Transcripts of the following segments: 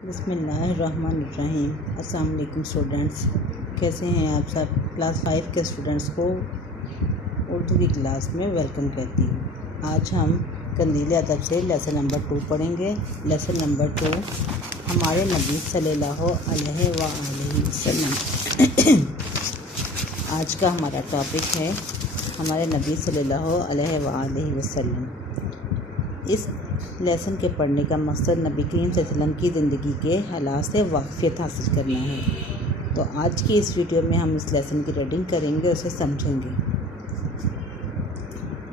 बिस्मिल्लाहिर्रहमानिर्रहीम। अस्सलाम वालेकुम स्टूडेंट्स, कैसे हैं आप सब। क्लास 5 के स्टूडेंट्स को उर्दू की क्लास में वेलकम करती हूँ। आज हम कंदील अदब से लेसन नंबर 2 पढ़ेंगे। लेसन नंबर 2 हमारे नबी सल्लल्लाहु अलैहि वसल्लम। आज का हमारा टॉपिक है हमारे नबी सल्लल्लाहु अलैहि वसल्लम। इस लेसन के पढ़ने का मकसद नबी करीम सल्लल्लाहु अलैहि वसल्लम की ज़िंदगी के हालात से वाक़फ़ियत हासिल करना है। तो आज की इस वीडियो में हम इस लेसन की रीडिंग करेंगे, उसे समझेंगे।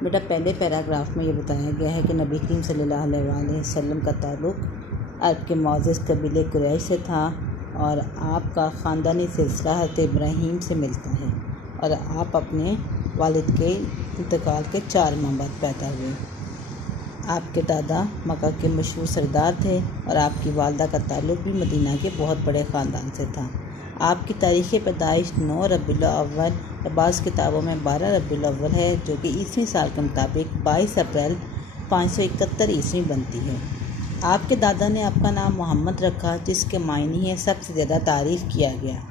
बेटा, पहले पैराग्राफ में ये बताया गया है कि नबी करीम सल्लल्लाहु अलैहि वसल्लम का ताल्लुक़ अरब के मौज़ूज़ कबीले कुरैश से था और आपका ख़ानदानी सिलसिला हज़रत इब्राहीम से मिलता है और आप अपने वालिद के इंतकाल के 4 माह बाद पैदा हुए। आपके दादा मक्का के मशहूर सरदार थे और आपकी वालदा का ताल्लुक़ भी मदीना के बहुत बड़े ख़ानदान से था। आपकी तारीख़ पैदाइश 9 रबीउल अव्वल या बाज़ किताबों में 12 रबीउल अव्वल है, जो कि ईस्वी साल के मुताबिक 22 अप्रैल 571 ईस्वी बनती है। आपके दादा ने आपका नाम मोहम्मद रखा, जिसके मायने है सबसे ज़्यादा तारीफ़ किया गया।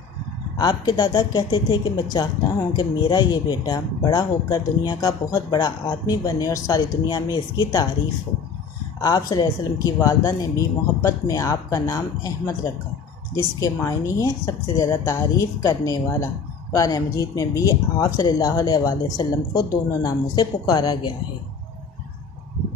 आपके दादा कहते थे कि मैं चाहता हूँ कि मेरा ये बेटा बड़ा होकर दुनिया का बहुत बड़ा आदमी बने और सारी दुनिया में इसकी तारीफ़ हो। आप सल्लल्लाहु अलैहि वसल्लम की वालदा ने भी मोहब्बत में आपका नाम अहमद रखा, जिसके मायने है सबसे ज़्यादा तारीफ़ करने वाला। कुरान मजीद में भी आप सल्लल्लाहु अलैहि वसल्लम को दोनों नामों से पुकारा गया है।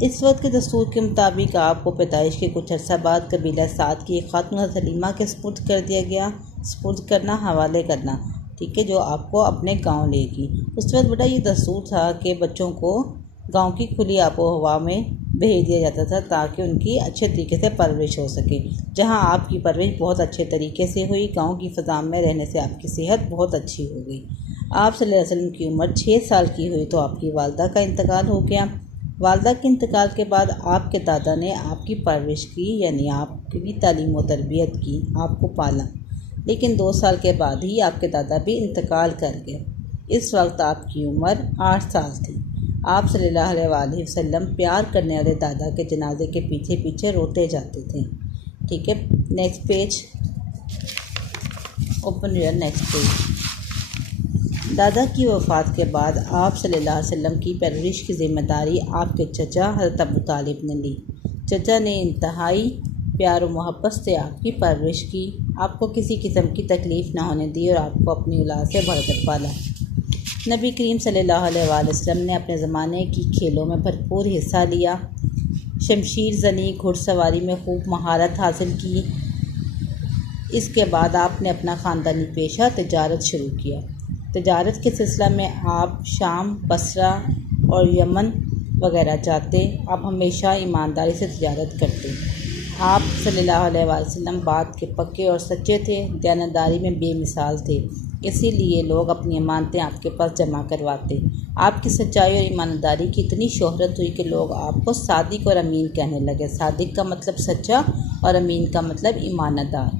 इस वक्त के दस्तूर के मुताबिक आपको पैदाइश के कुछ अर्सा बाद कबीला साद की एक खातून सलीमा के स्पुर्द कर दिया गया। स्पुर्द करना, हवाले करना, ठीक है, जो आपको अपने गांव लेगी। उस वक्त बेटा ये दस्तूर था कि बच्चों को गांव की खुली आबो हवा में भेज दिया जाता था ताकि उनकी अच्छे तरीके से परवरिश हो सके। जहां आपकी परवरिश बहुत अच्छे तरीके से हुई, गांव की फ़ज़ा में रहने से आपकी सेहत बहुत अच्छी हो गई। आप सल्लल्लाहु अलैहि वसल्लम की उम्र 6 साल की हुई तो आपकी वालदा का इंतकाल हो गया। वालदा के इंतकाल के बाद आपके दादा ने आपकी परवरिश की, यानी आपकी तालीम व तरबियत की, आपको पाला। लेकिन 2 साल के बाद ही आपके दादा भी इंतकाल कर गए। इस वक्त आपकी उम्र 8 साल थी। आप सल्लल्लाहु अलैहि वसल्लम प्यार करने वाले दादा के जनाजे के पीछे पीछे रोते जाते थे। ठीक है, next page, open your next page. दादा की वफ़ात के बाद आप सल्लल्लाहु अलैहि वसल्लम की परवरिश की ज़िम्मेदारी आपके चचा हज़रत अबू तालिब ने ली। चचा ने इंतहाई प्यार और मोहब्बत से आपकी परवरिश की, आपको किसी किस्म की तकलीफ़ ना होने दी और आपको अपनी औलाद से बढ़कर पाला। नबी करीम सल्लल्लाहु अलैहि वसल्लम ने अपने ज़माने की खेलों में भरपूर हिस्सा लिया। शमशीर ज़नी, घुड़सवारी में खूब महारत हासिल की। इसके बाद आपने अपना ख़ानदानी पेशा तिजारत शुरू किया। तिजारत के सिलसिला में आप शाम, बसरा और यमन वगैरह जाते। आप हमेशा ईमानदारी से तिजारत करते। आप सल्लल्लाहु अलैहि वसल्लम बात के पक्के और सच्चे थे, दयानतदारी में बेमिसाल थे, इसीलिए लोग अपनी अमानतें आपके पास जमा करवाते। आपकी सच्चाई और ईमानदारी की इतनी शोहरत हुई कि लोग आपको सादिक और अमीन कहने लगे। सादिक का मतलब सच्चा और अमीन का मतलब ईमानदार।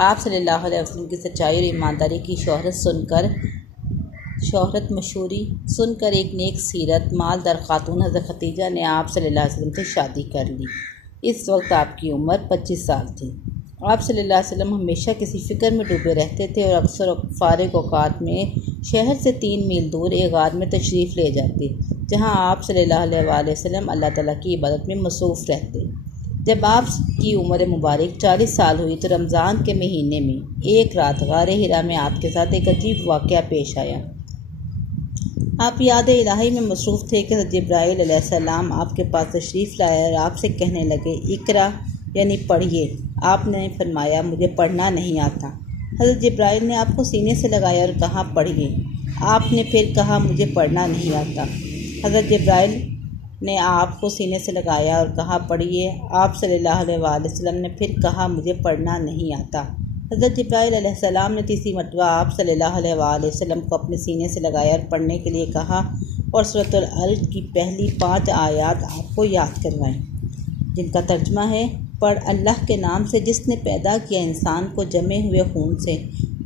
आप सल्लल्लाहु अलैहि वसल्लम की सच्चाई और ईमानदारी की मशहूरी सुनकर एक नेक सीरत मालदार खातून हज़रत खदीजा ने आप सल्लल्लाहु अलैहि वसल्लम से शादी कर ली। इस वक्त आपकी उम्र 25 साल थी। आप सल्लल्लाहु अलैहि वसल्लम हमेशा किसी फ़िक्र में डूबे रहते थे और अक्सर फारिग औक़ात में शहर से 3 मील दूर एक गार में तशरीफ़ ले जाते, जहां आप सल्लल्लाहु अलैहि वसल्लम अल्लाह ताला की इबादत में मसरूफ़ रहते। जब आपकी उम्र मुबारक 40 साल हुई तो रमज़ान के महीने में एक रात गारे हिरा में आपके साथ एक अजीब वाक़या पेश आया। आप याद इलाही में मसरूफ़ थे कि जिब्राईल अलैहिस्सलाम आपके पास तशरीफ़ लाए और आपसे कहने लगे, इकरा यानी पढ़िए। आपने फरमाया, मुझे पढ़ना नहीं आता। हज़रत जिब्राईल ने आपको सीने से लगाया और कहा, पढ़िए। आपने फिर कहा, मुझे पढ़ना नहीं आता। हज़रत जिब्राईल ने आपको सीने से लगाया और कहा, पढ़िए। आप सल्लल्लाहु अलैहि वसल्लम ने फिर कहा, मुझे पढ़ना नहीं आता। हज़रत जिब्राईल अलैहिस्सलाम ने तीसरी मरतबा आप सल्लल्लाहु अलैहि वसल्लम को अपने सीने से लगाया और पढ़ने के लिए कहा और सूरह अल की पहली 5 आयत आपको याद करवाएं, जिनका तर्जुमा है, पढ़ अल्लाह के नाम से जिसने पैदा किया इंसान को जमे हुए खून से।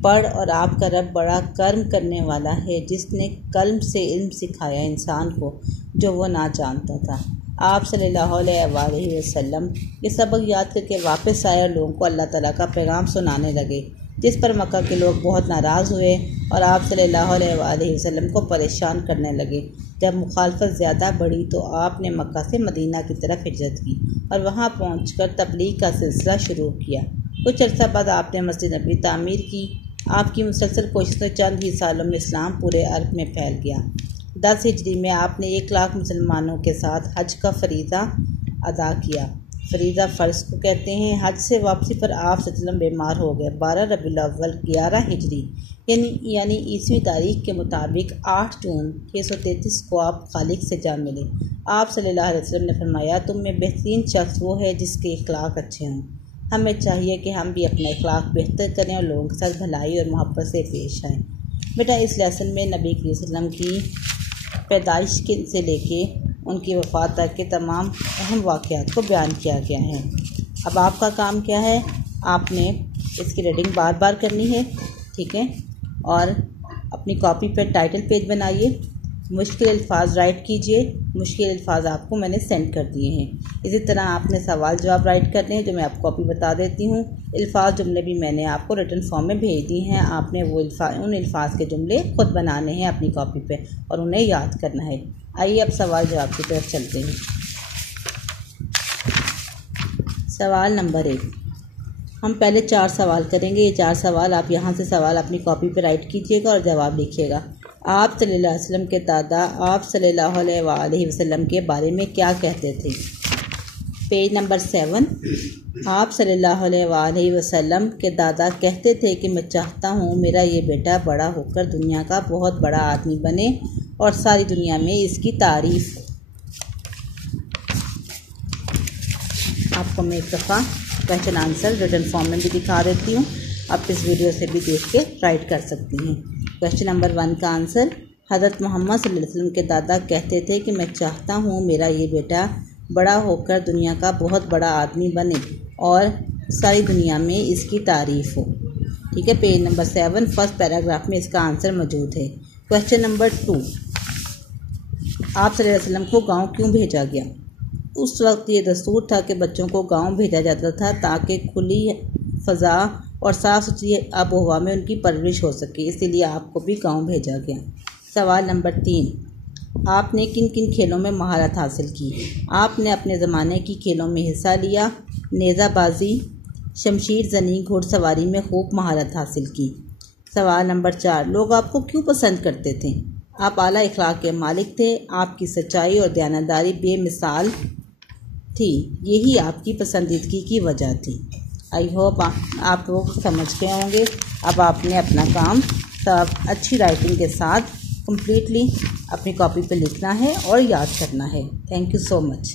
पढ़ और आपका रब बड़ा कर्म करने वाला है, जिसने कल्म से इल्म सिखाया इंसान को जो वो ना जानता था। आप सल्लल्लाहु अलैहि वसल्लम ये सबक याद करके वापस आए और लोगों को अल्लाह ताला का पैगाम सुनाने लगे, जिस पर मक्का के लोग बहुत नाराज़ हुए और आप सल्लल्लाहु अलैहि वसल्लम को परेशान करने लगे। जब मुखालफत ज़्यादा बढ़ी तो आपने मक्का से मदीना की तरफ हिजरत की और वहाँ पहुंचकर तबलीग का सिलसिला शुरू किया। कुछ अर्सा बाद आपने मस्जिद नबवी तामीर की। आपकी मुसलसल कोशिशों चंद ही सालों में इस्लाम पूरे अर्ब में फैल गया। 10 हिजरी में आपने 1 लाख मुसलमानों के साथ हज का फरीज़ा अदा किया। फरीज़ा फ़र्ज़ को कहते हैं। हज से वापसी पर आप सल्लल्लाहु बीमार हो गए। 12 रबीउल अव्वल 11 हिजरी यानी ईस्वी तारीख के मुताबिक 8 जून 633 को आप खालिक से जा मिले। आप सल्लल्लाहु अलैहि वसल्लम ने फरमाया, तुम में बेहतरीन शख्स वो है जिसके इखलाक अच्छे हों। हमें चाहिए कि हम भी अपना इखलाक बेहतर करें और लोगों के साथ भलाई और मोहब्बत से पेश आएँ। बेटा, इस लेसन में नबी करीम सल्लल्लाहु अलैहि वसल्लम की पैदाइश के से लेके उनकी वफ़ात तक के तमाम अहम वाक़यात को बयान किया गया है। अब आपका काम क्या है, आपने इसकी रीडिंग बार बार करनी है, ठीक है। और अपनी कॉपी पर टाइटल पेज बनाइए, मुश्किल अल्फाज राइट कीजिए। मुश्किल अल्फाज आपको मैंने सेंड कर दिए हैं। इसी तरह आपने सवाल जवाब राइट करने हैं, जो मैं आपको कॉपी बता देती हूँ। अल्फाज जुमले भी मैंने आपको रिटन फॉर्म में भेज दी हैं। आपने वो उन अल्फाज के जुमले खुद बनाने हैं अपनी कॉपी पे और उन्हें याद करना है। आइए अब सवाल जवाब की तरफ चलते हैं। सवाल नंबर 1, हम पहले 4 सवाल करेंगे। ये 4 सवाल आप यहाँ से सवाल अपनी कॉपी पे राइट कीजिएगा और जवाब लिखिएगा। आप सल्लल्लाहु अलैहि वसल्लम के दादा आप सल्लल्लाहु अलैहि वसल्लम के बारे में क्या कहते थे। पेज नंबर 7, आप सल्लल्लाहु अलैहि वसल्लम के दादा कहते थे कि मैं चाहता हूँ मेरा ये बेटा बड़ा होकर दुनिया का बहुत बड़ा आदमी बने और सारी दुनिया में इसकी तारीफ। आपको मैं एक दफ़ा क्वेश्चन आंसर रिटन फॉर्म में भी दिखा देती हूँ, आप इस वीडियो से भी देख के राइट कर सकती हैं। क्वेश्चन नंबर 1 का आंसर, हज़रत मोहम्मद सल्लल्लाहु अलैहि वसल्लम के दादा कहते थे कि मैं चाहता हूँ मेरा ये बेटा बड़ा होकर दुनिया का बहुत बड़ा आदमी बने और सारी दुनिया में इसकी तारीफ़ हो। ठीक है, पेज नंबर 7 फर्स्ट पैराग्राफ में इसका आंसर मौजूद है। क्वेश्चन नंबर 2, आप सल्लल्लाहु अलैहि वसल्लम को गांव क्यों भेजा गया। उस वक्त ये दस्तूर था कि बच्चों को गांव भेजा जाता था ताकि खुली फ़ज़ा और साफ़ सुथरी आबो हवा में उनकी परवरिश हो सके, इसीलिए आपको भी गांव भेजा गया। सवाल नंबर 3, आपने किन किन खेलों में महारत हासिल की। आपने अपने ज़माने की खेलों में हिस्सा लिया। नेज़ाबाजी, शमशीर जनी, घुड़सवारी में खूब महारत हासिल की। सवाल नंबर 4, लोग आपको क्यों पसंद करते थे। आप आला इखलाक के मालिक थे। आपकी सच्चाई और दयानतदारी बेमिसाल थी, यही आपकी पसंदीदगी की वजह थी। आई होप आप लोग समझ गए होंगे। अब आपने अपना काम सब अच्छी राइटिंग के साथ कंप्लीटली अपनी कॉपी पे लिखना है और याद करना है। Thank you so much.